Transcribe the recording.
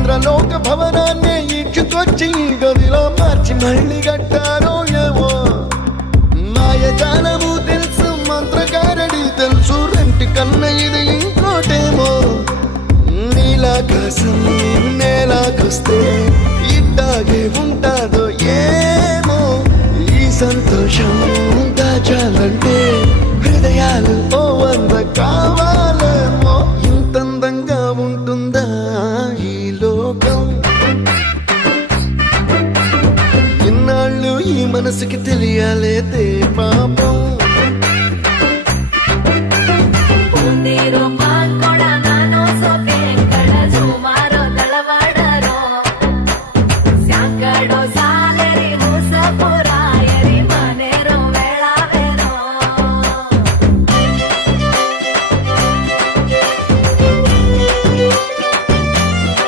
ఇంద్రలోక భవనాన్ని ఈడ్చుకొచ్చి గదిలో మార్చి మళ్ళీ కట్టారో ఏమో మాయజాలము తెలుసు మంత్రకారడి తెలుసు రెంటి కన్న ఇది ఇంకోటేమో నీలాకాశం నేలాకొస్తే ఇట్టాగే ఉంటాదో ఏమో ఈ సంతోషం దాచాలంటే హృదయాలు ఓ వంద కావాలేమో ఇంతందంగా ఉంటుందా ఈ లోకం ఇన్నాళ్ళు ఈ మనసుకి తెలియాలేదే పాపం